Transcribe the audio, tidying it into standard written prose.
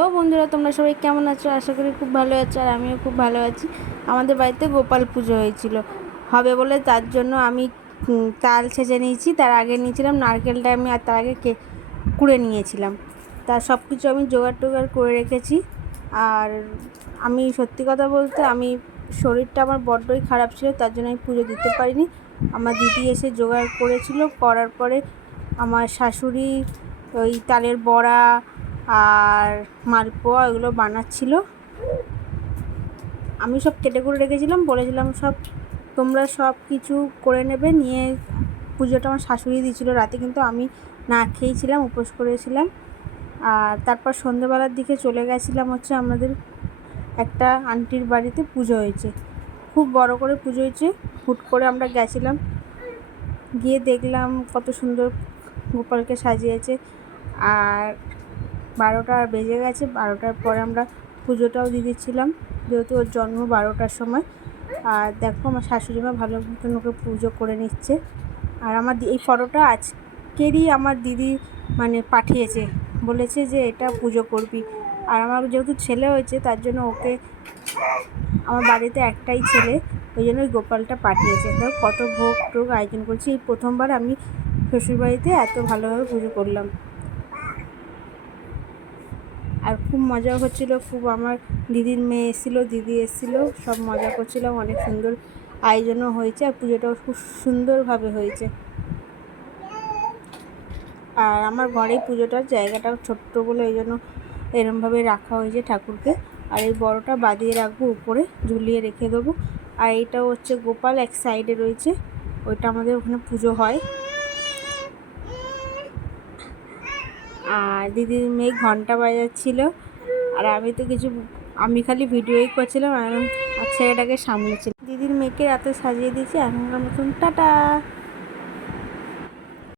Hello বন্ধুরা, তোমরা সবাই কেমন আছো? আশা করি খুব ভালো আছো, আর আমিও খুব ভালো আছি। আমাদের বাড়িতে গোপাল পুজো হয়েছিল হবে বলে, তার জন্য আমি তাল ছেঁচে নিয়েছি। তার আগে নিয়েছিলাম নারকেলটা, আমি আর তার আগে কুড়ে নিয়েছিলাম। তার সব কিছু আমি জোগাড় টোগাড় করে রেখেছি। আর আমি সত্যি কথা বলতে, আমি শরীরটা আমার বড্ডই খারাপ ছিল, তার জন্য আমি পুজো দিতে পারিনি। আমার দিদি এসে জোগাড় করেছিল, করার পরে আমার শাশুড়ি ওই তালের বড়া আর মালপোয়া এগুলো বানাচ্ছিল। আমি সব কেটে করে রেখেছিলাম, বলেছিলাম সব তোমরা সব কিছু করে নেবে। নিয়ে পুজোটা আমার শাশুড়ি দিয়েছিল রাতে, কিন্তু আমি না খেয়েছিলাম, উপোস করেছিলাম। আর তারপর সন্ধ্যেবেলার দিকে চলে গেছিলাম হচ্ছে আমাদের একটা আন্টির বাড়িতে পুজো হয়েছে, খুব বড় করে পুজো হয়েছে। হুট করে আমরা গেছিলাম, গিয়ে দেখলাম কত সুন্দর গোপালকে সাজিয়েছে। আর 12টা বেজে গেছে, 12টার পরে আমরা পুজোটাও দিয়ে দিচ্ছিলাম, যেহেতু ওর জন্ম 12টার সময়। আর দেখো আমার শাশুড়ি মা ভালো মতন ওকে পুজো করে নিচ্ছে। আর আমার এই ফটোটা আজকেরই আমার দিদি মানে পাঠিয়েছে, বলেছে যে এটা পুজো করবি। আর আমার যেহেতু ছেলে হয়েছে, তার জন্য ওকে, আমার বাড়িতে একটাই ছেলে, ওই জন্য ওই গোপালটা পাঠিয়েছে। দেখো কত ভোগ টোগ আয়োজন করছি। এই প্রথমবার আমি শ্বশুরবাড়িতে এত ভালোভাবে পুজো করলাম, আর খুব মজা হচ্ছিলো। খুব আমার দিদির মেয়ে এসেছিলো, দিদি এসেছিলো, সব মজা করছিলাম। অনেক সুন্দর আয়োজনও হয়েছে, আর পুজোটাও খুব সুন্দরভাবে হয়েছে। আর আমার ঘরেই পুজোটার জায়গাটাও ছোট্ট বলে ওই জন্য এরমভাবে রাখা হয়েছে ঠাকুরকে। আর এই বড়টা বাঁধিয়ে রাখবো, উপরে ঝুলিয়ে রেখে দেবো। আর এইটাও হচ্ছে গোপাল, এক সাইডে রয়েছে, ওইটা আমাদের ওখানে পুজো হয়। আর দিদির মেয়ে ঘন্টা বাজাচ্ছিল, আর আমি তো কিছু, আমি খালি ভিডিওই করছিলাম আর ছেলেটাকে সামলেছিলাম। দিদির মেয়েকে রাতে সাজিয়ে দিয়েছি। এখনকার মতন টাটা।